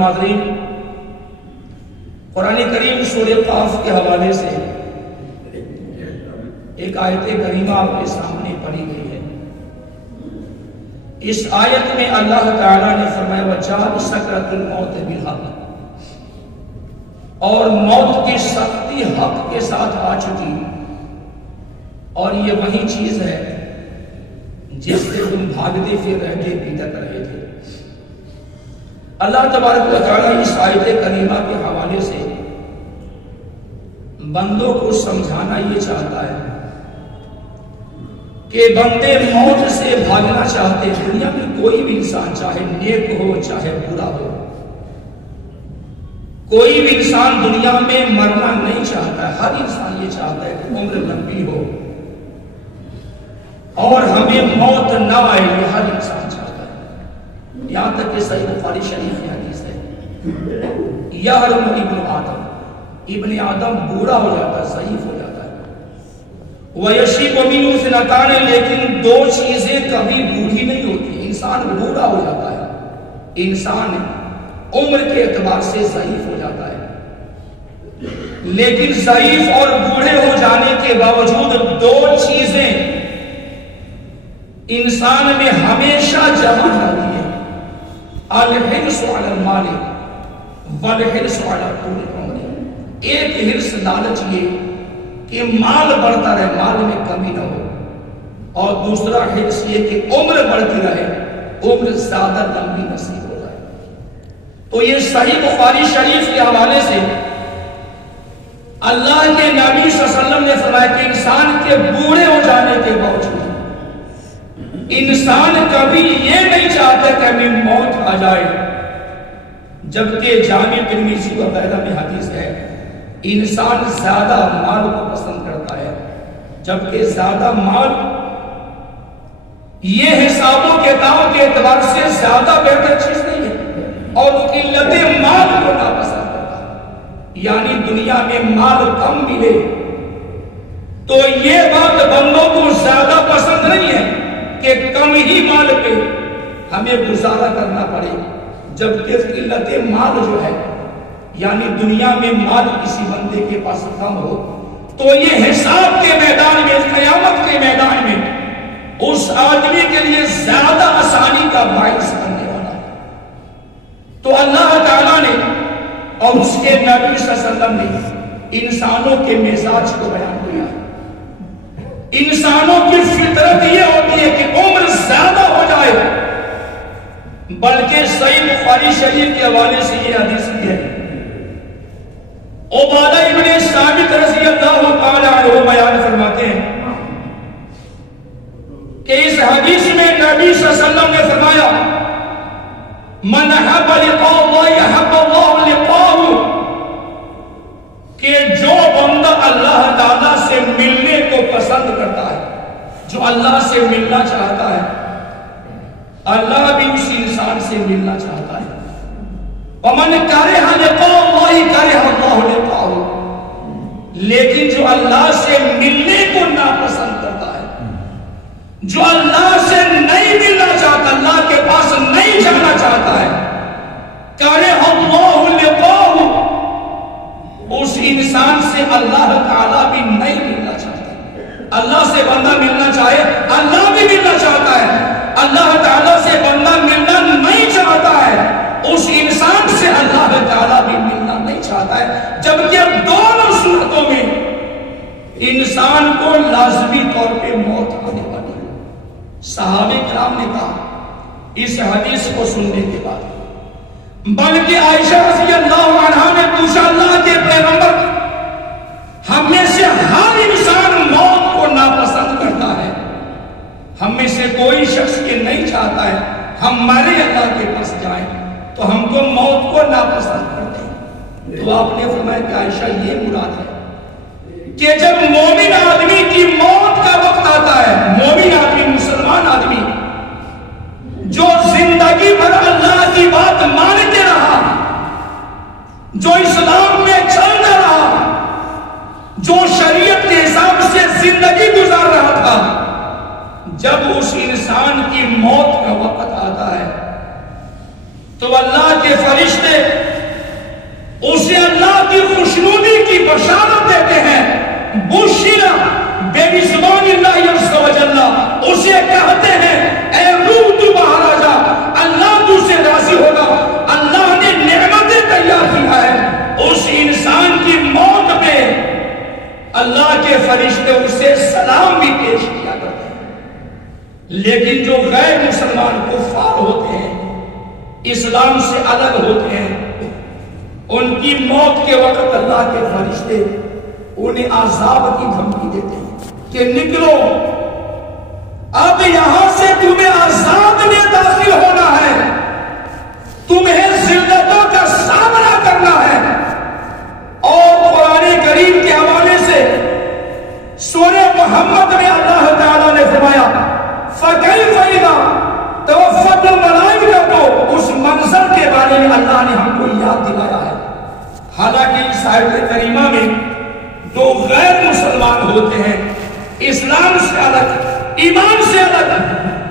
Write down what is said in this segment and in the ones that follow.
محترم حاضرین، قرآن کریم سورہ قاف کے حوالے سے ایک آیت کریمہ آپ کے سامنے پڑھی گئی ہے۔ اس آیت میں اللہ تعالیٰ نے فرمایا وَجَاءَتْ سَكْرَةُ الْمَوْتِ بِالْحَقِّ، اور موت کی سختی حق کے ساتھ آ چکی، اور یہ وہی چیز ہے جس سے تم بھاگتے پھر رہ کے بھٹک رہے تھے۔ اللہ تبارک و تعالیٰ اس آیت کریمہ کے حوالے سے بندوں کو سمجھانا یہ چاہتا ہے کہ بندے موت سے بھاگنا چاہتے ہیں۔ دنیا میں کوئی بھی انسان چاہے نیک ہو چاہے برا ہو، کوئی بھی انسان دنیا میں مرنا نہیں چاہتا ہے۔ ہر انسان یہ چاہتا ہے کہ عمر لمبی ہو اور ہمیں موت نہ آئے، یہ ہر انسان چاہتا ہے۔ یہاں تک کہ صحیح بخاری شریف میں حدیث ہے یحرم ابن آدم بوڑھا ہو جاتا ہے، ضعیف ہو جاتا ہے، وَيَشِيبُ مِنْهُ اثْنَتَانِ، لیکن دو چیزیں کبھی بوڑھی نہیں ہوتی۔ انسان بوڑھا ہو جاتا ہے، انسان عمر کے اعتبار سے ضعیف ہو جاتا ہے، لیکن ضعیف اور بوڑھے ہو جانے کے باوجود دو چیزیں انسان میں ہمیشہ جمع رہتی ہے، الحرص علی المال والحرص علی طول العمر۔ ایک حرص لالچ یہ کہ مال بڑھتا رہے، مال میں کمی نہ ہو، اور دوسرا حرص یہ کہ عمر بڑھتی رہے، عمر زیادہ لمبی نصیب ہو جائے۔ تو یہ صحیح بخاری شریف کے حوالے سے اللہ کے نبی صلی اللہ علیہ وسلم نے فرمایا کہ انسان کے بوڑھے ہو جانے کے باوجود انسان کبھی یہ نہیں چاہتا کہ ہمیں موت آ جائے، جبکہ جامع ترمذی وغیرہ میں حدیث ہے انسان زیادہ مال کو پسند کرتا ہے، جبکہ زیادہ مال یہ حساب و کتاب کے اعتبار سے زیادہ بہتر چیز نہیں ہے، اور قلت مال کو ناپسند کرتا ہے، یعنی دنیا میں مال کم ملے تو یہ بات بندوں کو زیادہ پسند نہیں ہے کہ کم ہی مال پہ ہمیں گزارا کرنا پڑے، جبکہ قلت مال جو ہے یعنی دنیا میں مال کسی بندے کے پاس کم ہو تو یہ حساب کے میدان میں، قیامت کے میدان میں اس آدمی کے لیے زیادہ آسانی کا باعث بننے والا ہے۔ تو اللہ تعالیٰ نے اور اس کے نبی صلی اللہ علیہ وسلم نے انسانوں کے مزاج کو بیان کیا۔ انسانوں کی فطرت یہ ہوتی ہے کہ عمر زیادہ ہو جائے، بلکہ صحیح بخاری شریف کے حوالے سے یہ حدیث بھی ہے، عبادہ ابن ثابت رضی اللہ تعالی عنہ بیان فرماتے ہیں کہ اس حدیث میں نبی صلی اللہ علیہ وسلم نے فرمایا من احب لقاء اللہ احب اللہ لقاءہ، کہ جو بندہ اللہ تعالیٰ سے ملنے کو پسند کرتا ہے، جو اللہ سے ملنا چاہتا ہے، اللہ بھی اس انسان سے ملنا چاہتا ہے۔ وَمَنْ كَرِهَ لِقَاءَ اللَّهِ كَرِهَ اللَّهُ لِقَاءَهُ، لیکن جو اللہ سے ملنے کو ناپسند کرتا ہے، جو اللہ سے نہیں ملنا چاہتا، اللہ کے پاس نہیں جانا چاہتا ہے، كَرِهَ اللَّهُ لِقَاءَهُ، اس انسان سے اللہ تعالیٰ بھی نہیں ملنا چاہتا۔ اللہ سے بندہ ملنا چاہے، اللہ بھی ملنا چاہتا ہے، اللہ تعالیٰ سے بندہ ملنا نہیں چاہتا ہے، اس انسان سے اللہ تعالیٰ بھی ملنا نہیں چاہتا ہے، جبکہ دونوں صورتوں میں انسان کو لازمی طور پہ موت آنے والی ہے۔ صحابہ کرام نے کہا اس حدیث کو سننے کے بعد، بلکہ عائشہ رضی اللہ عنہا نے پوچھا اللہ کے پیغمبر، ہم میں سے ہر انسان موت کو ناپسند کرتا ہے، ہم میں سے کوئی شخص یہ نہیں چاہتا ہے ہمارے اللہ کے پاس جائیں، تو ہم کو موت کو ناپسند کرتے ہیں۔ تو آپ نے فرمایا کہ عائشہ یہ مراد ہے کہ جب مومن آدمی کی موت کا وقت آتا ہے، مومن آدمی، مسلمان آدمی جو زندگی بھر اللہ کی بات مانتے رہا، جو اسلام میں چلتا رہا، جو شریعت کے حساب سے زندگی گزار رہا تھا، جب اس انسان کی موت کا وقت آتا ہے تو اللہ کے فرشتے کے فرشتے اسے سلام بھی پیش کیا کرتے ہیں. لیکن جو غیر مسلمان کفار ہوتے ہیں، اسلام سے الگ ہوتے ہیں، ان کی موت کے وقت اللہ کے فرشتے انہیں عذاب کی دھمکی دیتے ہیں کہ نکلو، اب یہاں سے تمہیں عذاب میں داخل ہونا ہے، تمہیں ذلتوں کا سامنا کرنا ہے. اور قرآن کریم کے حوالے سے سورہ محمد میں اللہ تعالیٰ نے فرمایا فَكَيْفَ إِذَا تَوَفَّتْ الْمَلَائِكَةُ، اس منظر کے بارے میں اللہ نے ہم کو یاد دلایا ہے. حالانکہ اس آیت کریمہ میں جو غیر مسلمان ہوتے ہیں، اسلام سے الگ، ایمان سے الگ،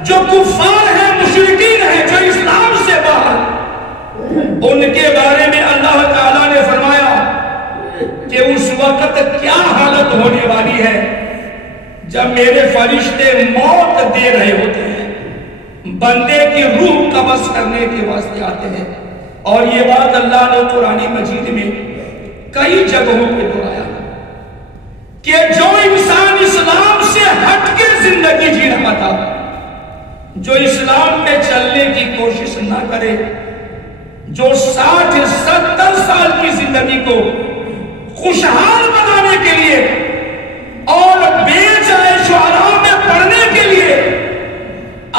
جو کفار ہیں، مشرکین ہیں، جو اسلام سے باہر، ان کے بارے میں اللہ تعالیٰ نے فرمایا کہ اس وقت کیا حالت ہونے والی ہے جب میرے فرشتے موت دے رہے ہوتے ہیں، بندے کی روح قبض کرنے کے واسطے آتے ہیں. اور یہ بات اللہ نے قرآن مجید میں کئی جگہوں پہ دہرایا کہ جو انسان اسلام سے ہٹ کے زندگی جی رہا تھا، جو اسلام پہ چلنے کی کوشش نہ کرے، جو 60-70 سال کی زندگی کو خوشحال بنانے کے لیے اور بے جائے شعراء میں پڑھنے کے لیے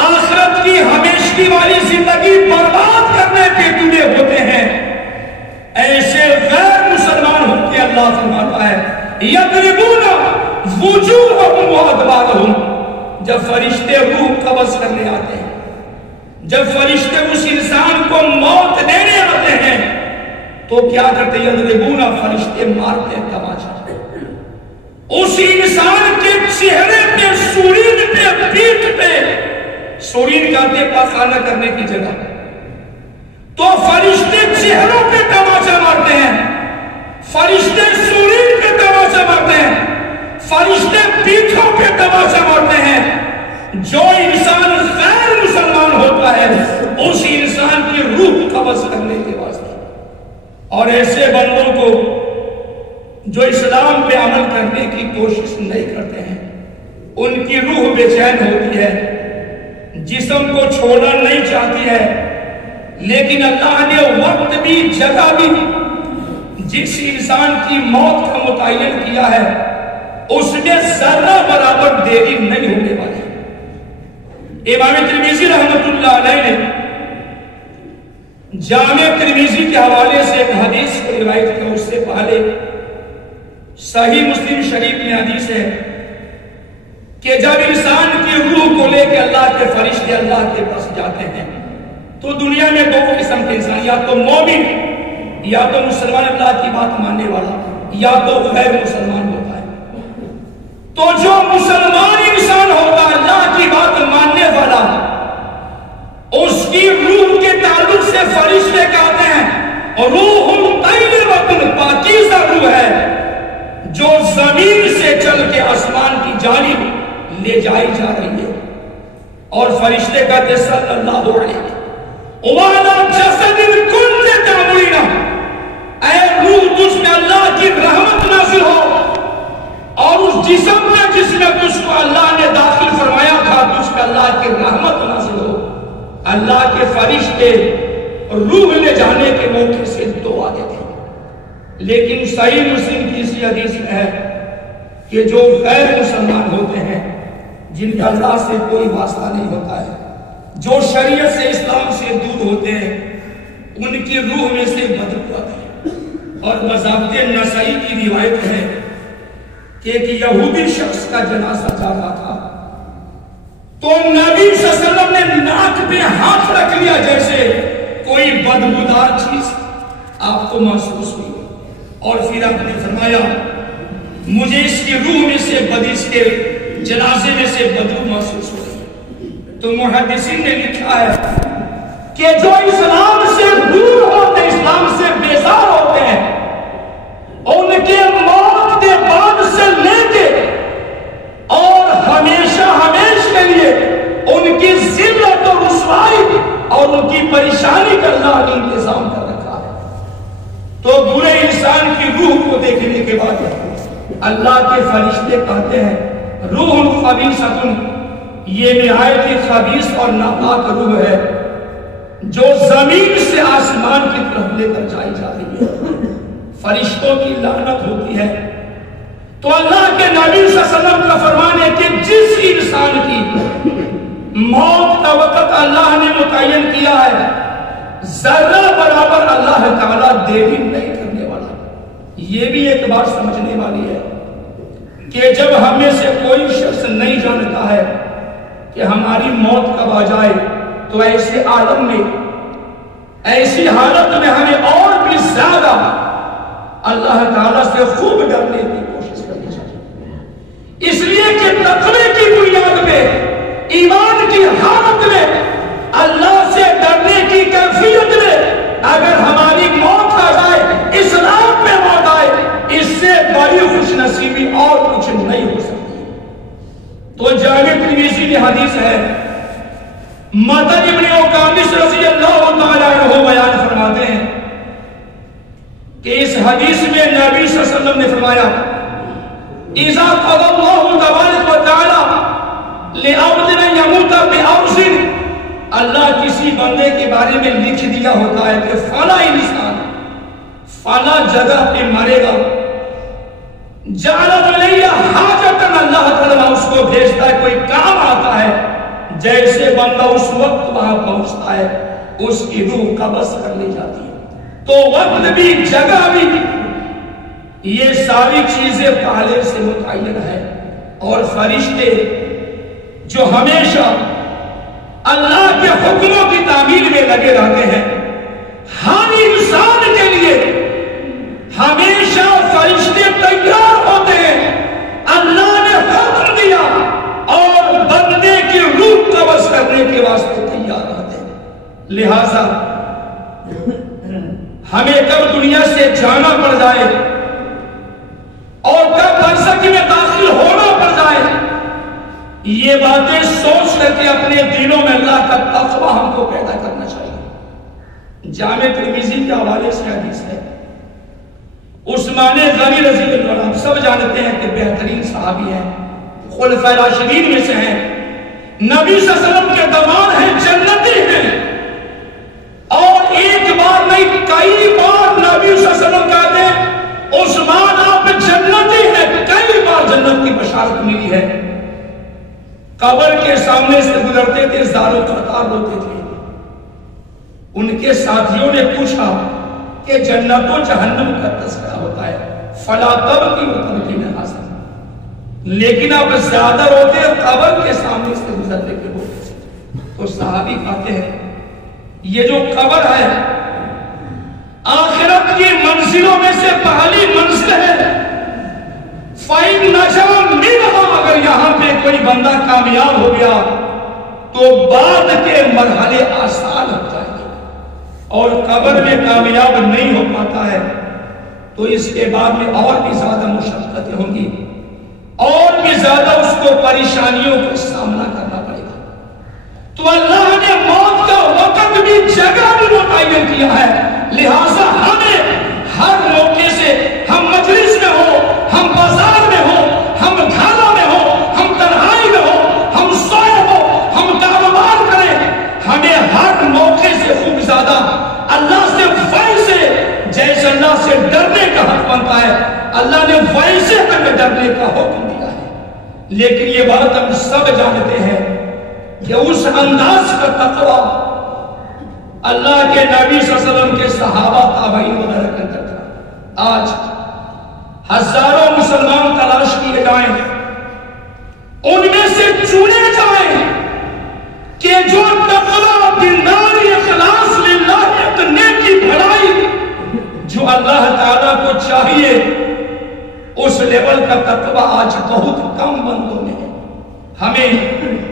آخرت کی ہمیشگی والی زندگی برباد کرنے پہ تلے ہوتے ہیں، ایسے غیر مسلمان ہو کے اللہ فرماتا ہے یضربون وجوہہم وادبارہم. جب فرشتے روح قبض کرنے آتے ہیں، جب فرشتے اس انسان کو موت دینے آتے ہیں، تو کیا کرتے ہیں؟ یضربون، فرشتے مارتے ہیں تماچا اس انسان کے چہرے پہ، سورین پہ، پیٹھ پہ. سورین کہتے پخانہ کرنے کی جگہ، تو فرشتے چہروں پہ تماچا مارتے ہیں، فرشتے سورین پہ تماچا مارتے ہیں، فرشتے پیٹھوں پہ تماچا مارتے ہیں. جو انسان غیر مسلمان ہوتا ہے، اس انسان کی روح قبض کرنے کے واسطے. اور ایسے بندوں کو جو اسلام پہ عمل کرنے کی کوشش نہیں کرتے ہیں، ان کی روح بے چین ہوتی ہے، جسم کو چھوڑنا نہیں چاہتی ہے. لیکن اللہ نے وقت بھی، جگہ بھی، جس انسان کی موت کا متعین کیا ہے، اس میں ذرہ برابر دیری نہیں ہونے والی. امام ترمذی رحمۃ اللہ علیہ نے جامع ترمذی کے حوالے سے ایک حدیث کو روایت کیا. اس سے پہلے صحیح مسلم شریف میں حدیث ہے کہ جب انسان کی روح کو لے کے اللہ کے فرشتے اللہ کے پاس جاتے ہیں، تو دنیا میں دو قسم کے انسان، یا تو مومن، یا تو مسلمان اللہ کی بات ماننے والا، یا تو غیر مسلمان ہوتا ہے. تو جو مسلمان انسان ہوتا ہے، اللہ کی بات ماننے والا، اس کی روح کے تعلق سے فرشتے کہتے ہیں روح طیبۃ، پاکیزہ روح ہے جو زمین سے چل کے آسمان کی جانب لے جائی جا رہی ہے. اور فرشتے کہتے ہیں صلی اللہ علیہ وَعَلَى جَسَدٍ كُنْتَ تَعْمُلِنَا، اے روح تجھ میں اللہ کی رحمت نازل ہو، اور اس جسم میں جس میں تجھ کو اللہ نے داخل فرمایا تھا، تجھ میں اللہ کی رحمت نازل ہو. اللہ کے فرشتے روح لے جانے کے موقع سے دعا دیتے ہیں. لیکن صحیح مسلم کی اسی حدیث میں ہے کہ جو غیر مسلمان ہوتے ہیں، جن کا اللہ سے کوئی واسطہ نہیں ہوتا ہے، جو شریعت سے، اسلام سے دور ہوتے ہیں، ان کی روح میں سے بدبو آتی ہے. اور مذہب نسائی کی روایت ہے کہ ایک یہودی شخص کا جنازہ جا رہا تھا، تو نبی صلی اللہ علیہ وسلم نے ناک پہ ہاتھ رکھ لیا، جیسے کوئی بدبودار چیز آپ کو محسوس ہوئی، اور پھر آپ نے فرمایا مجھے اس کی روح میں سے اس کے جنازے میں سے بدبو محسوس ہو رہی. تو محدثین نے لکھا ہے کہ جو اسلام سے دور ہوتے، اسلام سے بیزار ہوتے ہیں، ان کے موت کے بعد سے لے کے اور ہمیشہ کے لیے ان کی ذلت و رسوائی اور ان کی پریشانی کا اللہ نے انتظام کر رکھا ہے. تو برے انسان کی روح کو دیکھنے کے بعد اللہ کے فرشتے کہتے ہیں روح خبیثۃ، یہ نہایت خبیث اور ناپاک روح ہے جو زمین سے آسمان کی طرف لے کر جائی جا رہی ہے، فرشتوں کی لعنت ہوتی ہے۔ تو اللہ کے نبی صلی اللہ علیہ وسلم کا فرمان ہے کہ جس انسان کی موت کا وقت اللہ نے متعین کیا ہے، ذرہ برابر اللہ تعالیٰ دیری نہیں کرنے والا۔ یہ بھی ایک بات سمجھنے والی ہے کہ جب ہم میں سے کوئی شخص نہیں جانتا ہے کہ ہماری موت کب آ جائے، تو ایسے عالم میں، ایسی حالت میں ہمیں اور بھی زیادہ اللہ تعالیٰ سے خوب ڈرنے کی کوشش کرنی چاہیے، اس لیے کہ تقوی کی بنیاد پہ، ایمان کی حالت میں، اللہ سے ڈرنے کی کیفیت میں اگر ہماری موت آ جائے، اسلام پہ موت آئے، اس سے بڑی خوش نصیبی اور کچھ نہیں ہو سکتی۔ تو جامع ترمذی میں حدیث ہے، معدد ابن عکاش رضی اللہ تعالیٰ عنہ بیان فرماتے ہیں کہ اس حدیث میں نبی صلی اللہ علیہ وسلم نے فرمایا اذا قضى الله تبارک وتعالی لعبد يموت بأرض، اللہ کسی بندے کے بارے میں لکھ دیا ہوتا ہے کہ فلاں انسان فلاں جگہ پہ مرے گا، جعل علیہ حاجتا، اللہ تعالیٰ اس کو بھیجتا ہے، کوئی کام آتا ہے، جیسے بندہ اس وقت وہاں پہنچتا ہے اس کی روح قبض کر لی جاتی ہے۔ تو وقت بھی، جگہ بھی، یہ ساری چیزیں پہلے سے متعین ہے، اور فرشتے جو ہمیشہ اللہ کے حکموں کی تعمیل میں لگے رہتے ہیں، ہر انسان کے لیے ہمیشہ فرشتے تیار ہوتے ہیں، اللہ نے حکم دیا اور بندے کی روح قبض کرنے کے واسطے تیار رہتے ہیں۔ لہذا ہمیں کب دنیا سے جانا پڑ جائے اور کب برزخ میں داخل ہونا پڑ جائے، یہ باتیں سوچ کر کے اپنے دلوں میں اللہ کا تقوی ہم کو پیدا کرنا چاہیے۔ جامع ترمذی کے حوالے سے حدیث ہے، عثمان غنی رضی اللہ عنہ، سب جانتے ہیں کہ بہترین صحابی ہیں، خلفائے راشدین میں سے ہیں، نبی صلی اللہ علیہ وسلم کے دمان ہیں، جنتی ہیں، اور ایک بار نہیں کئی بار نبی صلی اللہ علیہ وسلم کہتے ہیں عثمان آپ جنتی ہیں، کئی بار جنت کی بشارت ملی ہے۔ قبر کے سامنے سے گزرتے تھے، زاروں قطار روتے تھے، ان کے ساتھیوں نے پوچھا کہ جنت و جہنم کا تذکرہ ہوتا ہے، فلا تبکی و تبکین حسن، لیکن اب زیادہ روتے قبر کے سامنے سے گزرنے کے ہوتے تھے۔ تو صحابی کہتے ہیں یہ جو قبر ہے آخرت کی منزلوں میں سے پہلی منزل ہے، فَإِن نَجَا مِنْهَا، اگر یہاں پہ کوئی بندہ کامیاب ہو گیا تو بعد کے مرحلے آسان ہو جائیں گے، اور قبر میں کامیاب نہیں ہو پاتا ہے تو اس کے بعد میں اور بھی زیادہ مشقتیں ہوں گی، اور بھی زیادہ اس کو پریشانیوں کا سامنا کرنا پڑے گا۔ تو اللہ نے موت کا وقت بھی، جگہ بھی متعین کیا ہے، لہٰذا ہمیں ہر موقع سے، ہم مجلس میں ہو، ہم بازار میں ہو، ہم گھروں میں ہو، ہم تنہائی میں ہو، ہم سوئے ہو، ہم کاروبار کریں، ہمیں ہر موقع سے خوب زیادہ اللہ سے ویسے، جیسے اللہ سے ڈرنے کا حق بنتا ہے، اللہ نے ویسے ہمیں ڈرنے کا حکم دیا ہے۔ لیکن یہ بات ہم سب جانتے ہیں کہ اس انداز کا تقوی اللہ کے نبی صلی اللہ علیہ وسلم کے صحابہ تابعین وغیرہ کے اندر تھا۔ آج ہزاروں مسلمان تلاش کیے جائیں، ان میں سے چنے جائیں کہ جو تقوی، دینداری، اخلاص للہ اتنے کی بڑائی جو اللہ تعالیٰ کو چاہیے، اس لیول کا تقوی آج بہت کم بندوں میں ہے۔ ہمیں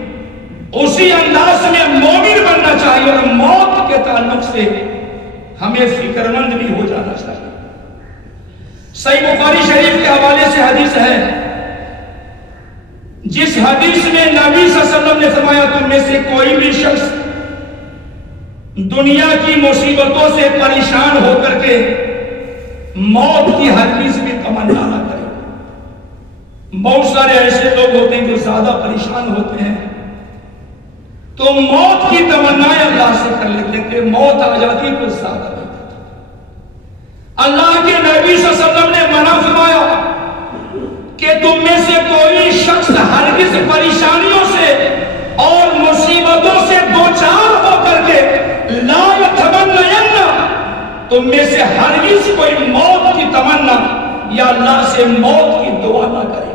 اسی انداز میں مومن بننا چاہیے، اور موت کے تعلق سے ہمیں فکر مند بھی ہو جانا چاہیے۔ صحیح بخاری شریف کے حوالے سے حدیث ہے، جس حدیث میں نبی صلی اللہ علیہ وسلم نے فرمایا تم میں سے کوئی بھی شخص دنیا کی مصیبتوں سے پریشان ہو کر کے موت کی ہرگز بھی تمنا نہ کرے، بہت سارے ایسے لوگ ہوتے ہیں جو زیادہ پریشان ہوتے ہیں تو موت کی تمنائیں اللہ سے کر لیتے ہیں کہ موت آ جاتی تو زیادہ بہتر تھا۔ اللہ کے نبی صلی اللہ علیہ وسلم نے منع فرمایا کہ تم میں سے کوئی شخص ہرگز پریشانیوں سے اور مصیبتوں سے دوچار ہو کر کے لا یتمنین، تم میں سے ہرگز کوئی موت کی تمنا یا اللہ سے موت کی دعا نہ کرے۔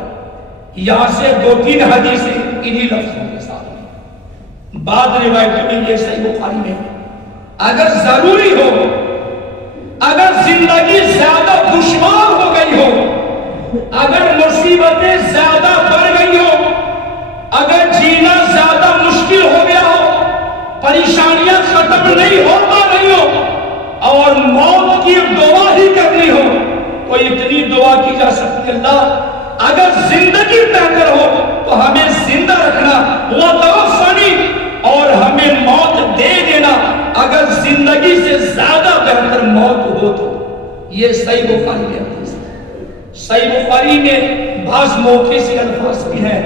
یہاں سے 2-3 حدیثیں انہی لفظوں کے ساتھ ہیں۔ بعض روایتوں میں یہ صحیح بخاری میں اگر ضروری ہو، اگر زندگی زیادہ دشوار ہو گئی ہو، اگر مصیبتیں زیادہ بڑھ گئی ہو، اگر جینا زیادہ مشکل ہو گیا ہو، پریشانیاں ختم نہیں ہو پا رہی ہو اور موت کی دعا ہی کرنی ہو تو اتنی دعا کی جا سکتی ہے، اللہ اگر زندگی بہتر ہو تو ہمیں زندہ رکھنا، وتوفنی، اور ہمیں موت دے دینا اگر زندگی سے زیادہ بہتر موت ہو تو۔ یہ صحیح بخاری میں حدیث ہے۔ صحیح بخاری میں بعض موقع سے الفاظ بھی ہے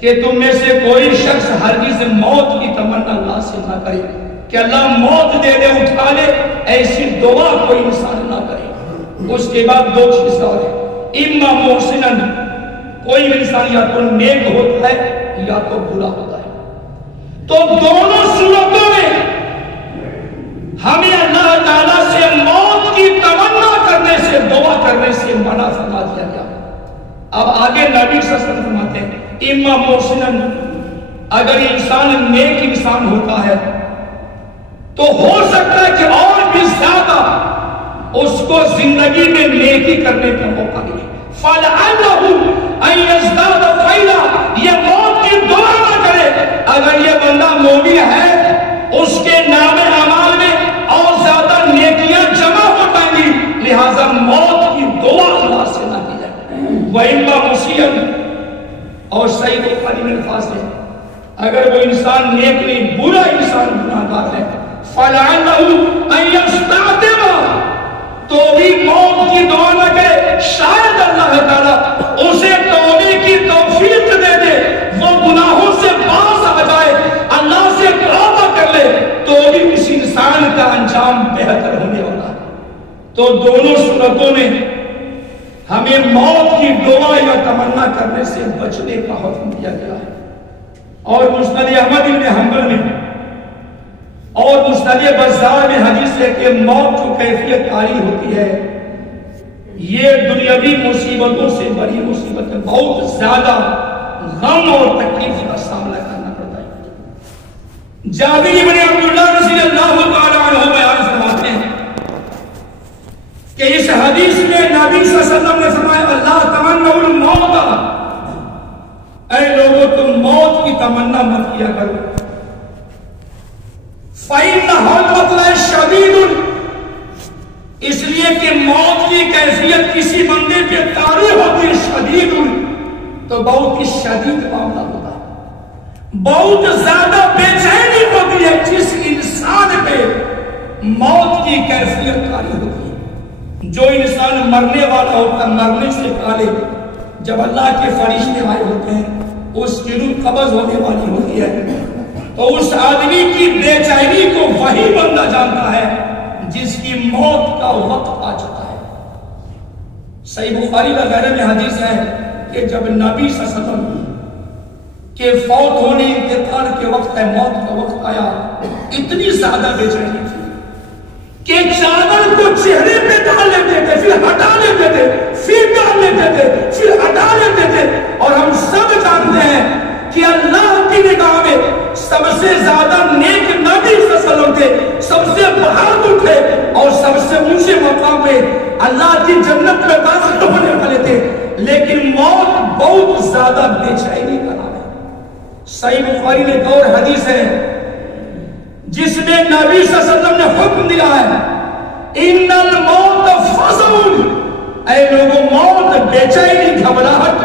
کہ تم میں سے کوئی شخص ہرگز موت کی تمنا اللہ سے نہ کرے کہ اللہ موت دے دے، اٹھا لے، ایسی دعا کوئی انسان نہ کرے۔ اس کے بعد 2 چیز اور ہے، اما محسنن، کوئی انسان یا تو نیک ہوتا ہے یا تو برا ہوتا ہے، تو دونوں صورتوں میں ہمیں اللہ تعالیٰ سے موت کی تمنا کرنے سے، دعا کرنے سے منع فرما دیا گیا۔ اب آگے نبی صلی اللہ علیہ وسلم فرماتے ہیں اما محسنن، اگر انسان نیک انسان ہوتا ہے تو ہو سکتا ہے کہ اور بھی زیادہ اس کو زندگی میں نیکی کرنے کا موقع ملے۔ فَلَعَلَّهُ أَن يَزْدَادَ خَيْرًا، یہ موت کی دعا نہ کرے، اگر یہ بندہ مومن ہے اس کے نام اعمال میں اور زیادہ نیکیاں جمع ہو پائیں گی، لہذا موت کی دعا اللہ سے نہ کی جائے۔ وَإِمَّا مُسِيًّا، اور صحیح بخاری میں الفاظ ہے اگر وہ انسان نیک نہیں، برا انسان گناہگار ہے، فَلَعَلَّهُ أَن يَسْتَعْتِبَ، تو بھی موت کی دعا نہ کرے، شاید اللہ تعالیٰ اسے توبے کی توفیق دے دے، وہ گناہوں سے باز آ جائے، اللہ سے توبہ کر لے، تو بھی اس انسان کا انجام بہتر ہونے والا ہے۔ تو دونوں صورتوں میں ہمیں موت کی دعا یا تمنا کرنے سے بچنے کا حکم دیا گیا ہے۔ اور مسند احمد بن حنبل میں اور مسند بزار میں حدیث ہے کہ موت جو کیفیت آری ہوتی ہے یہ دنیاوی مصیبتوں سے بڑی مصیبت ہے، بہت زیادہ غم اور تکلیف کا سامنا کرنا پڑتا ہے۔ جابر بن عبداللہ رضی اللہ تعالیٰ عنہ بیان فرماتے ہیں کہ اس حدیث میں نبی صلی اللہ علیہ وسلم نے فرمایا اللہ تمنوا الموت، اے لوگوں تم موت کی تمنا مت کیا کرو، فَإِنَّهَا الْقَتْلَ شَدِيدٌ، اس لیے کہ موت کی کیفیت کسی بندے پہ طاری ہوتی ہے، شدید تو بہت ہی شدید معاملہ ہوتا ہے، بہت زیادہ بے چینی ہوتی ہے جس انسان پہ موت کی کیفیت طاری ہوتی ہے۔ جو انسان مرنے والا ہوتا ہے مرنے سے پہلے جب اللہ کے فرشتے آئے ہوتے ہیں اس کی روح قبض ہونے والی ہوتی ہے تو اس آدمی کی بے چینی کو وہی بندہ جانتا ہے جس کی موت کا وقت آ چکا ہے۔ صحیح بخاری وغیرہ میں حدیث ہے کہ جب نبی صلی اللہ علیہ وسلم کے فوت ہونے انتقال کے وقت ہے، موت کا وقت آیا، اتنی زیادہ بے چینی تھی کہ چادر کو چہرے پہ ڈال لیتے تھے، پھر ہٹا لیتے تھے، پھر ڈال لیتے تھے، پھر ہٹا لیتے تھے، اور ہم سب جانتے ہیں کہ اللہ کی نگاہ میں سب سے زیادہ نیک نبی صلی اللہ علیہ وسلم تھے، سب سے بہادر تھے اور سب سے اونچے مقام پہ اللہ کی جنت میں داخل ہونے والے تھے، لیکن موت بہت زیادہ بے چینی کا نام ہے۔ صحیح بخاری میں ایک اور حدیث ہے جس میں نبی صلی اللہ علیہ وسلم نے حکم دیا ہے ان الموت فزع، اے لوگوں موت بے چینی، گھبراہٹ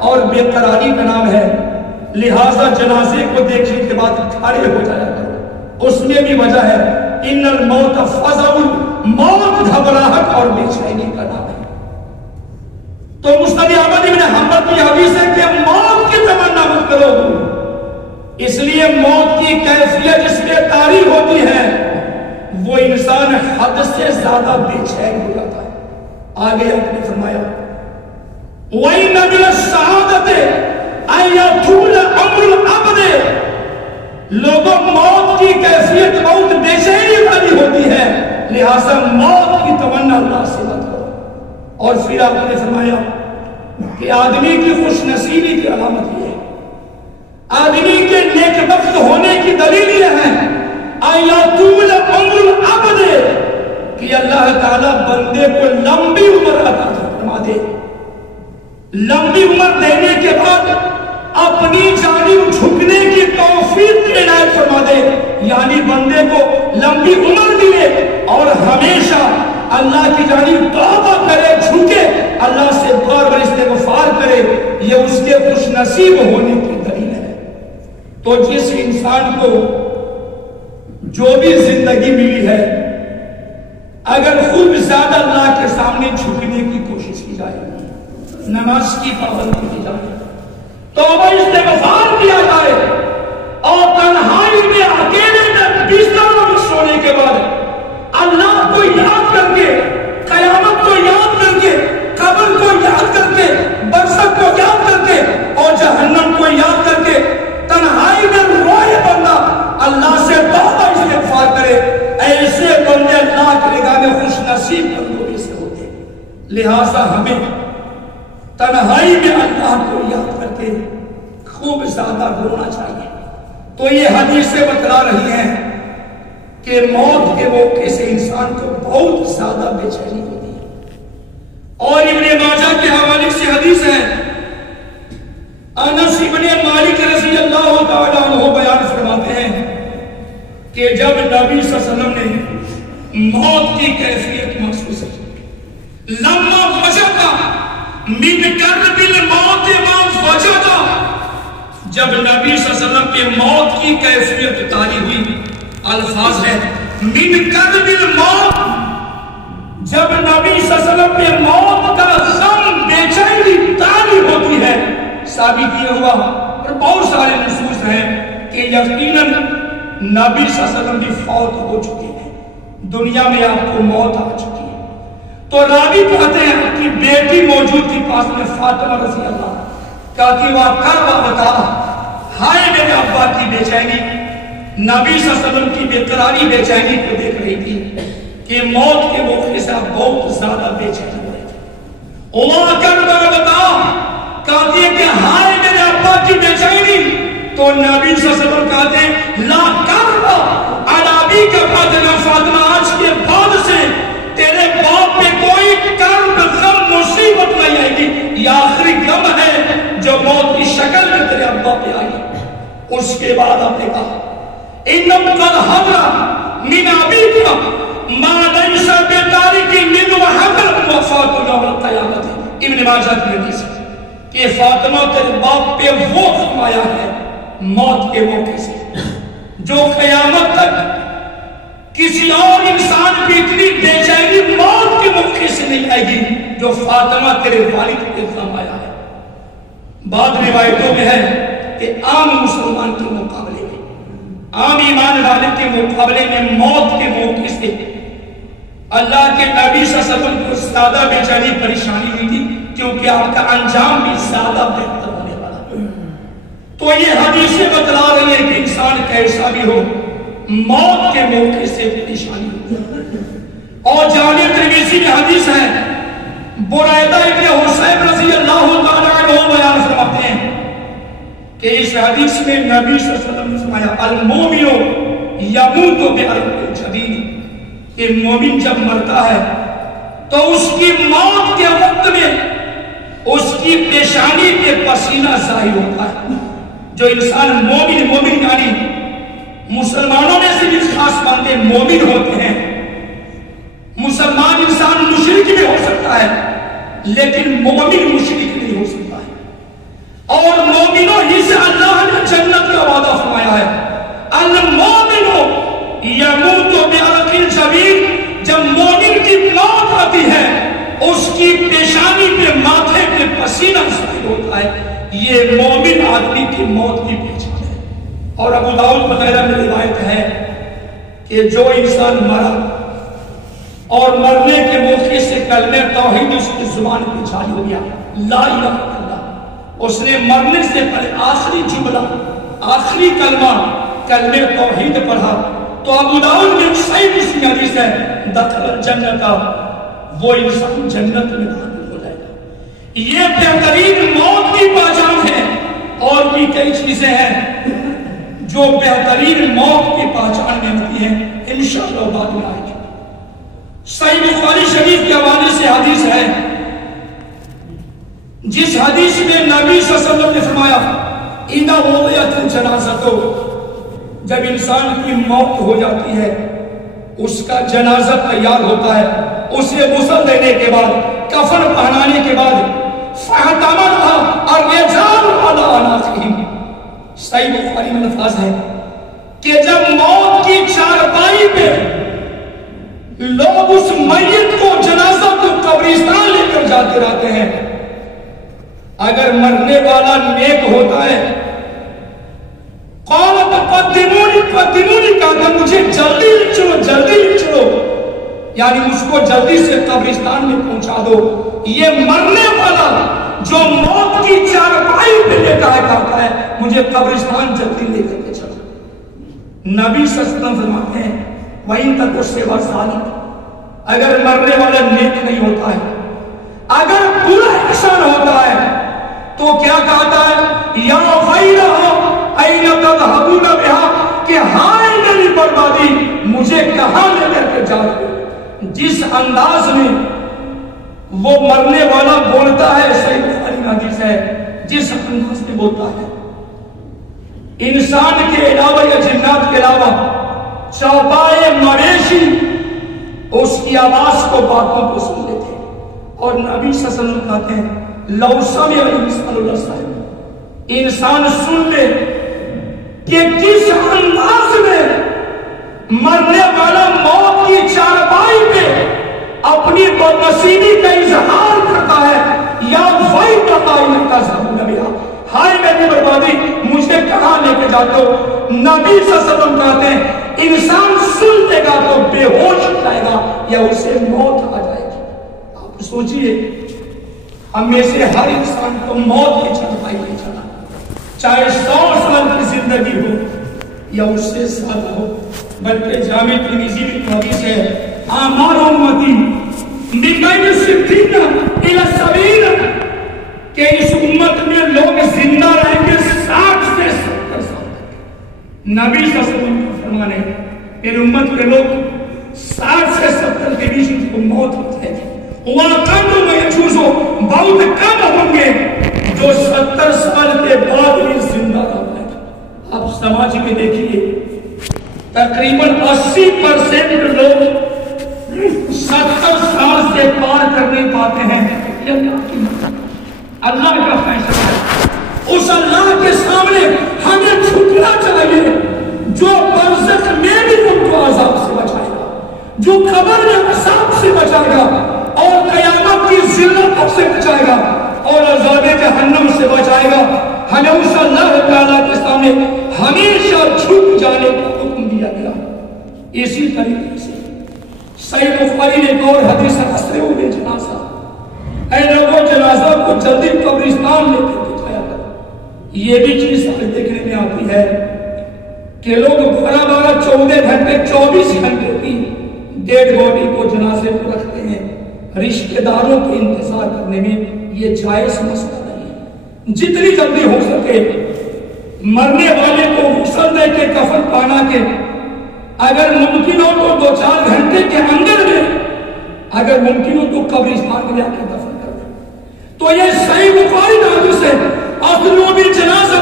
اور بے قراری کا نام ہے، لہذا جنازے کو دیکھنے کے بعد کھڑے ہو جایا کرو۔ اس میں بھی وجہ ہے ان الموت فزع، موت گھبراہٹ اور بے چینی کا نام ہے۔ تو مسند احمد بن حنبل کی حدیث ہے کہ موت کی تمنا مت کرو، اس لیے موت کی کیفیت جس میں طاری ہوتی ہے وہ انسان حد سے زیادہ بے چین ہو جاتا ہے۔ آگے آپ نے فرمایا وَإِنَّ مِنَ السَّعَادَةِ أَن يَطُولَ عُمْرُ الْعَبْدِ، لوگوں موت کی کیفیت بہت بے چینی والی ہوتی ہے، لہذا موت کی تمنا اللہ سے مت کرو۔ اور پھر آپ نے فرمایا کہ آدمی کی خوش نصیبی کی علامت یہ ہے، آدمی کے نیک بخت ہونے کی دلیل یہ ہے أَن يَطُولَ عُمْرُ الْعَبْدِ کہ اللہ تعالیٰ بندے کو لمبی عمر عطا فرما دے، لمبی عمر دینے کے بعد اپنی جانب جھکنے کی توفیق عنایت فرما دے، یعنی بندے کو لمبی عمر ملے اور ہمیشہ اللہ کی جانب توبہ کرے، جھکے، اللہ سے بار بار استغفار کرے، یہ اس کے خوش نصیب ہونے کی دلیل ہے۔ تو جس انسان کو جو بھی زندگی ملی ہے اگر خوب زیادہ اللہ کے سامنے جھکنے کی کوشش کی جائے، نماز کی پابندی کی جائے، توبہ استغفار کیا جائے، اور تنہائی میں اکیلے میں بستر میں سونے کے بعد اللہ کو یاد کر کے، قیامت کو یاد کر کے، قبر کو یاد کر کے، برزخ کو یاد کر کے اور جہنم کو یاد کر کے تنہائی میں روئے بندہ اللہ سے توبہ استغفار کرے، ایسے بندے اللہ کی نگاہ میں خوش نصیب بندوں میں سے ہوتے ہیں۔ لہذا ہمیں تنہائی میں اللہ کو یاد کر کے خوب زیادہ رونا چاہیے۔ تو یہ حدیث سے بتلا رہی ہیں کہ موت کے موقع سے انسان کو بہت زیادہ بے چینی ہوتی ہے۔ اور ابن ماجہ کے حوالے سے حدیث ہے، انس ابن مالک رضی اللہ تعالیٰ عنہ بیان فرماتے ہیں کہ جب نبی صلی اللہ علیہ وسلم نے موت کی کیفیت محسوس کی، لما وجد من کرب الموت ما وجد، جب نبی صلی اللہ علیہ وسلم کے موت کی کیفیت طاری ہوئی، الفاظ ہے من کرب الموت، جب نبی صلی اللہ علیہ وسلم کے موت کا غم بے چینی طاری ہوتی ہے، ثابت یہ ہوا اور بہت سارے نصوص ہیں کہ یقیناً نبی صلی اللہ علیہ وسلم بھی فوت ہو چکے ہیں، دنیا میں آپ کو موت آ چکی ہے۔ تو راوی کہتے ہیں کہ بیٹی موجود تھی پاس میں، فاطمہ رضی اللہ، کہتی وہ کربا بتا، ہائے میرے ابا کی بے چینی، نبی صلی اللہ علیہ وسلم کی بے قراری بے چینی کو دیکھ رہی تھی کہ موت کے موقع سے آپ بہت زیادہ بے چینی ہو رہے تھے۔ وہ کربا بتا، کہتی ہے کہ ہائے میرے ابا کی بے چینی، تو نبی صلی اللہ علیہ وسلم کہتے ہیں لا کربا علی کا فاطمہ، فاطمہ آج کے بعد سے تیرے باپ پہ کوئی کرب غم مصیبت نہیں آئے گی، یہ آخری غم ہے جو موت کی شکل میں تیرے ابا پہ آئی۔ اس کے بعد آپ نے کہا انم قد حضر من ابیکا ما لیس بتارک من وحضر وفات یوم القیامت، ابن ماجہ کی حدیث ہے کہ فاطمہ تیرے باپ پہ وہ غم آیا ہے موت کے موقع سے جو قیامت تک کسی اور انسان کی اتنی بے چینی موت کے موقع سے نہیں آئے گی جو فاطمہ تیرے والد پہ غم آیا ہے۔ بعض روایتوں میں ہے کہ عام مسلمان کے مقابلے میں، عام ایمان والے کے مقابلے میں موت کے موقع سے اللہ کے نبی صلی اللہ علیہ وسلم کو زیادہ بے چینی پریشانی ہوئی تھی، کیونکہ آپ کا انجام بھی زیادہ بہتر ہونے والا ہے۔ تو یہ حدیثیں بتلا رہی ہیں کہ انسان کیسا بھی ہو موت کے موقع سے پریشانی ہوتی ہے۔ اور جامع ترمذی میں حدیث ہے، بریدہ ابن حصیب رضی اللہ تعالیٰ عنہ بیان فرماتے ہیں کہ اس حدیث میں نبی صلی اللہ علیہ وسلم نے فرمایا المومن یموت بعرق شدید، کہ مومن جب مرتا ہے تو اس کی موت کے وقت میں اس کی پیشانی پہ پسینہ ظاہر ہوتا ہے۔ جو انسان مومن یعنی مسلمانوں میں سے بھی خاص بندے مومن ہوتے ہیں، مسلمان انسان مشرک بھی ہو سکتا ہے لیکن مومن مشرک نہیں ہو سکتا ہے۔ اور مومنوں ہی سے اللہ نے جنت کا وعدہ فرمایا ہے، المومن یموت بعرق شدید، جب مومن کی موت آتی ہے اس کی پیشانی پہ ماتھے پہ پسینہ ظاہر ہوتا ہے، یہ مومن آدمی کی موت کی پہچان ہے۔ اور ابو داؤد وغیرہ میں روایت ہے کہ جو انسان مرا اور مرنے کے موقع سے کلمہ توحید اس کی زبان پہ جاری ہو گیا، لا الہ الا اللہ، اس نے مرنے سے پہلے آخری جملہ، آخری کلمہ کلمہ توحید پڑھا، تو ابو داؤد میں صحیح مسلم حدیث ہے، دخل الجنت، وہ انسان جنت میں داخل ہو جائے گا۔ یہ بہترین موت کی پہچان ہے۔ اور بھی کئی چیزیں ہیں جو بہترین موت کی پہچان میں ہوتی ہیں، انشاءاللہ بعد میں آئے گی۔ صحیح بخاری شریف کے حوالے سے حدیث ہے، جس حدیث میں نبی صلی اللہ علیہ وسلم نے فرمایا اذا وضعت الجنازہ، جب انسان کی موت ہو جاتی ہے، اس کا جنازہ تیار ہوتا ہے، اسے غسل دینے کے بعد، کفن پہنانے کے بعد، فاحتملها الرجال على اناقهم، صحیح بخاری میں الفاظ ہے کہ جب موت کی چارپائی پہ لوگ اس میت کو، جنازہ کو قبرستان لے کر جاتے رہتے ہیں، اگر مرنے والا نیک ہوتا ہے، قالت قدمونی، کہا مجھے جلدی لے چلو، جلدی لے چلو، یعنی اس کو جلدی سے قبرستان میں پہنچا دو۔ یہ مرنے والا جو موت کی چارپائی پہ لیٹا ہے کہتا ہے مجھے قبرستان جلدی لے کر کے چلو۔ نبی صلی اللہ علیہ وسلم فرماتے ہیں وہیں تک اس سے صالح، اگر مرنے والا نیک نہیں ہوتا ہے، اگر برا انسان ہوتا ہے تو کیا کہتا ہے یا ویلہ این تذهبون بها، کہ ہائے میری بربادی، مجھے کہاں لے کر کے جا رہے ہو۔ جس انداز میں وہ مرنے والا بولتا ہے، صحیح بخاری میں حدیث ہے، جس انداز میں بولتا ہے، انسان کے علاوہ یا جنات کے علاوہ چوپائے مویشی اس کی آواز کو، باتوں کو سن لیتے ہیں۔ اور نبی صلی اللہ علیہ وسلم کہتے ہیں لو سمع الانسان اللہ صاحب، انسان سن لے کہ کس انداز میں مرنے والا موت کی چارپائی پہ اپنی بدنصیبی کا اظہار کرتا ہے، یا وہی ہائے میری بربادی، مجھے کہاں لے کے جاتے ہو۔ نبی صلی اللہ علیہ وسلم کہتے ہیں انسان سن لے گا تو بے ہوش ہو جائے گا یا اسے موت آ جائے گی۔ آپ سوچئے ہم میں سے ہر انسان کو موت کی چارپائی پہ چلا، چاہے 100 سال کی زندگی ہو یا اس سے زیادہ ہو۔ بلکہ جامع ترمذی میں حدیث ہے اعمار امتی من بین 60 الی 70، کہ اس امت میں لوگ زندہ رہیں گے 60 سے 70 سال تک۔ نبی صلی اللہ علیہ وسلم کا فرمان ہے میری امت کے لوگ 60 سے 70 کے بیچ ان کو موت ہو جائے گی۔ وَأَقَلُّ مَا يَجُوزُ، بہت کم ہوں گے جو 70 سال کے بعد بھی زندہ رہیں گے۔ آپ سماج میں دیکھیے تقریباً 80% لوگ 70 سال سے پار کر نہیں پاتے ہیں۔ اللہ کا فیصلہ ہے، اس اللہ کے سامنے ہمیں جھکنا چاہیے جو برزخ میں بھی ان کو عذاب سے بچائے گا، جو قبر میں عذاب سے بچائے گا، اور قیامت کی ذلت سے بچائے گا، اور عذاب جہنم سے بچائے گا۔ ہمیں اس اللہ تعالیٰ کے سامنے ہمیشہ جھک جانے کا حکم دیا گیا۔ اسی طریقے سے صحیح بخاری نے ایک اور حدیث اسرعوا بالجنازہ، اے لوگوں جنازہ کو جلدی قبرستان لے کے جایا کرو۔ یہ بھی چیز ہمیں دیکھنے میں آتی ہے کہ لوگ 12 14 گھنٹے 24 گھنٹے کی ڈیڈ باڈی کو جنازے کو رکھتے ہیں۔ رشتہ داروں کے انتظار کرنے میں یہ جائز مسئلہ نہیں ہے۔ جتنی جلدی ہو سکے مرنے والے کو غسل دے کے کفن پہنا کے، اگر ممکن ہو تو 2-4 گھنٹے کے اندر میں، اگر ممکن ہو تو قبرستان میں آ کے دفن کر دیں۔ تو یہ صحیح بخاری میں حدیث ہے اسرعوا بالجنازہ،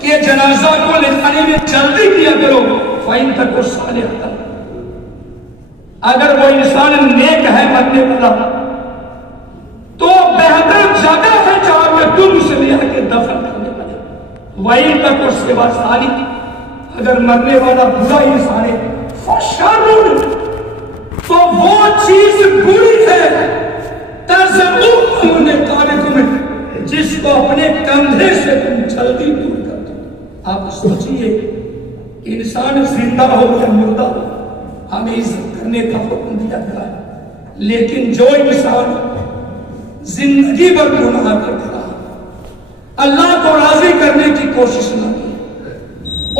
کہ جنازہ کو لے جانے میں جلدی کیا کرو۔ فإن تک صالحا، اگر وہ انسان نیک ہے مرنے والا تو بہتر جگہ ہے جہاں پہ تم اسے لے کے دفن کرنے والے۔ وہیں تک اس کے بعد صالح، اگر مرنے والا برا انسان ہے فشر، تو وہ چیز بری ہے کو اپنے کندھے سے تم جلدی دور کر دو۔ آپ سوچئے انسان زندہ ہو یا مردہ ہمیں عزت کرنے کا حکم دیا گیا ہے، لیکن جو انسان زندگی بھر گناہ کرتا رہا، اللہ کو راضی کرنے کی کوشش نہ کی،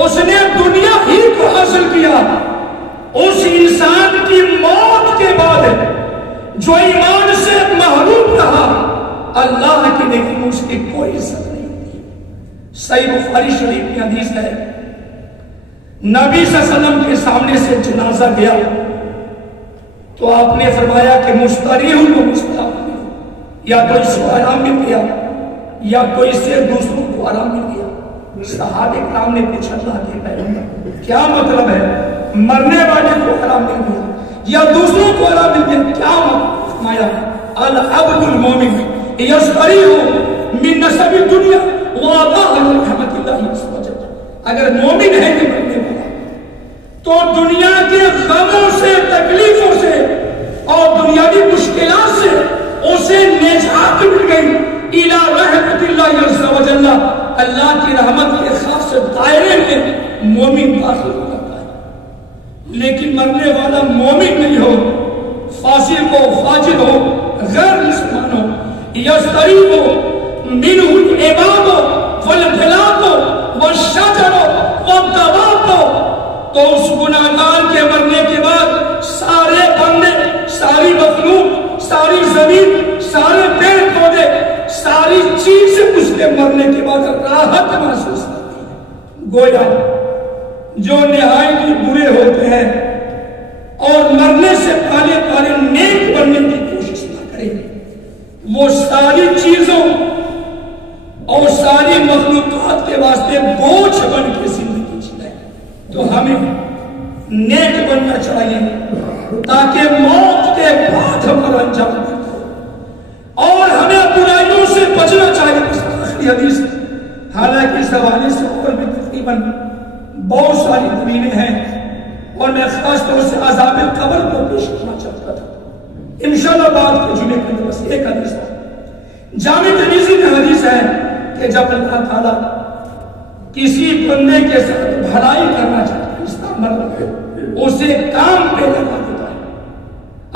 اس نے دنیا ہی کو حاصل کیا، اس انسان کی موت کے بعد جو ایمان سے محروم رہا، اللہ کی نگاہ میں اس کی کوئی عزت نہیں ہوتی۔ صحیح بخاری شریف کی حدیث ہے، نبی صلی اللہ علیہ وسلم کے سامنے سے جنازہ گیا تو آپ نے فرمایا کہ مستریح و مستعفی، یا تو اس کو آرام مل گیا یا تو اس سے دوسروں کو آرام مل گیا۔ صحابہ کرام نے پوچھا اللہ کے پیغمبر کیا مطلب ہے، مرنے والے کو آرام مل گیا یا دوسروں کو آرام مل گیا، کیا مطلب؟ فرمایا العبد المومن یستریح من نصب الدنیا واباہ رحمت اللہ عز وجل۔ اگر مومن ہے کہ مرنے والا تو دنیا کے غموں سے، تکلیفوں سے اور دنیاوی مشکلات سے اسے نجات مل گئی، الى رحمت اللہ عز وجل، اللہ کی رحمت کے خاص دائرے میں مومن داخل ہو جاتا ہے۔ لیکن مرنے والا مومن نہیں ہو، فاسق ہو، فاجر ہو، غیر مسلمان ہو، یستریح منہ العباد والبلاد والشجر والدواب، تو اس گناہگار کے مرنے کے بعد سارے بندے، ساری مخلوق، ساری زمین، سارے پیڑ پودے، ساری چیزیں اس کے مرنے کے بعد راحت محسوس کرتی ہیں۔ گویا جو نہایت ہی برے ہوتے ہیں اور مرنے سے پہلے پہلے نیک بننے کی کوشش نہ کریں، وہ ساری چیزوں اور ساری مخلوقات کے واسطے بوجھ بن کے زندگی جائے۔ تو ہمیں نیک بننا چاہیے تاکہ موت کے بعد ہمارا انجام ہو، اور ہمیں برائیوں سے بچنا چاہیے۔ آخری حدیث، حالانکہ اس حوالے سے اور بھی تقریباً بہت ساری دلیلیں ہیں اور میں خاص طور سے عذاب قبر کو پیش کرنا چاہتا تھا، انشاءاللہ بعد کے جمعے کے اندر بس ایک حدیث ہے۔ جامع ترمذی میں حدیث ہے کہ جب اللہ تعالیٰ کسی بندے کے ساتھ بھلائی کرنا چاہتا ہے، اس کا مطلب اسے کام پہ لگا دیتا ہے۔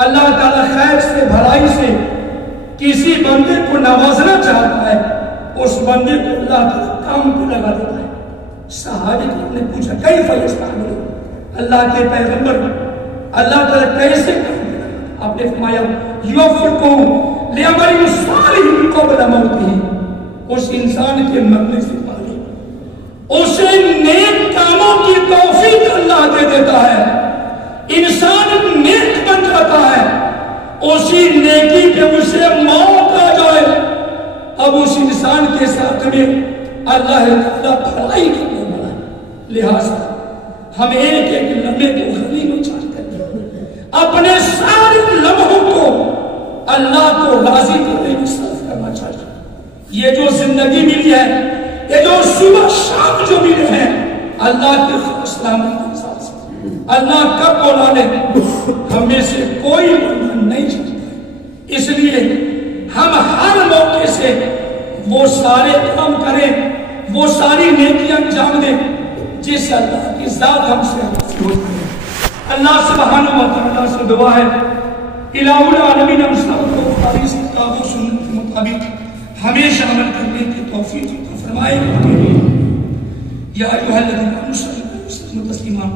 اللہ تعالیٰ خیر سے، بھلائی سے کسی بندے کو نوازنا چاہتا ہے، اس بندے کو اللہ تعالیٰ کام پہ لگا دیتا ہے۔ صحابہ نے پوچھا کیف یستعمل، اللہ کے پیغمبر اللہ تعالیٰ کیسے کام پہ لگا؟ آپ نے فرمایا یوفقہ لعمل صالح قبل موتہ، اس انسان کے مرنے سے پہلے اسے نیک کاموں کی توفیق اللہ دے دیتا ہے، انسان نیک بن جاتا ہے، اسی نیکی کے اسے موت آ جائے، اب اس انسان کے ساتھ میں اللہ تعالیٰ بھلائی کرنے والا ہے۔ لہٰذا ہم ایک ایک لمحے کو غنیمت جان کر اپنے سارے لمحوں کو اللہ کو راضی کرنے میں صرف کرنا چاہیے۔ یہ جو زندگی ملی ہے، یہ جو صبح شام جو ملے ہیں، اللہ کے سلامت کے ساتھ سے اللہ کب بولا لے ہمیں سے کوئی بندہ نہیں چاہتا، اس لیے ہم ہر موقع سے وہ سارے کام کریں، وہ ساری نیکیاں انجام دیں جس اللہ کی ذات ہم سے حاصل ہوتی ہے۔ اللہ سبحانہ و تعالیٰ سے دعا ہے الہ العالمین ہم سب کو حدیث کتاب و سنت کے مطابق ہمیشہ عمل کرنے کی توفیق عطا فرمائے۔ یا ایھا الذین آمنوا صلوا علیہ وسلم تسلیما۔